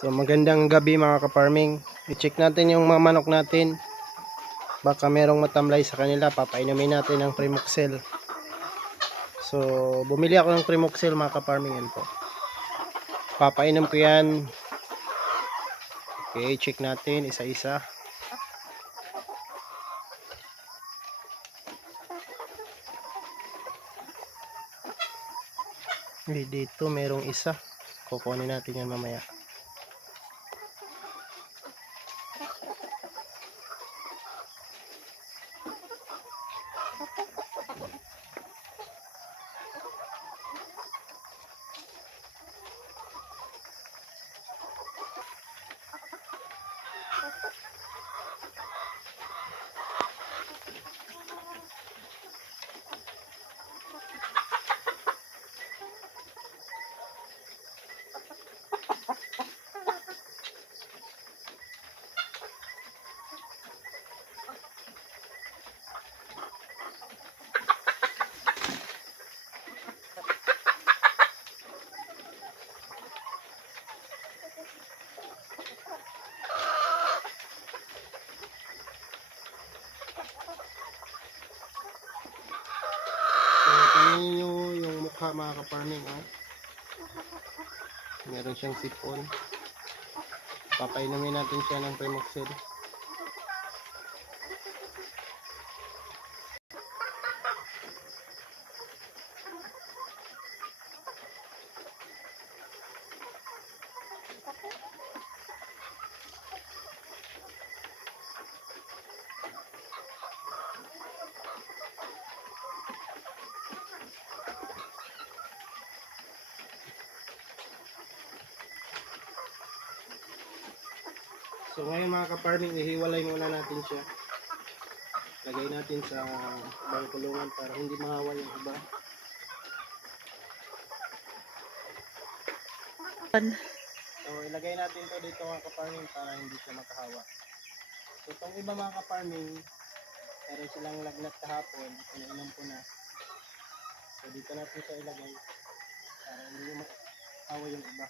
So magandang gabi mga ka-farming. I-check natin yung mga manok natin. Baka merong matamlay sa kanila. Papainumin natin ng Primoxel. So bumili ako ng Primoxel mga ka-farming. Yan po. Papainom ko yan. Okay, check natin isa-isa. Dito merong isa. Kukunin natin yan mamaya. So, tingnan nyo yung mukha mga ka-farming. Meron siyang sipon. Papainumin natin siya ng Primoxel. So ngayon mga ka-farming, ihiwalay muna natin siya. Lagay natin sa ibang kulungan para hindi mahawa yung iba. So ilagay natin to dito mga ka-farming para hindi siya makahawa. So itong iba mga ka-farming, meron silang lagnat kahapon, inainom ko na. So dito natin siya ilagay para hindi mahawa yung iba.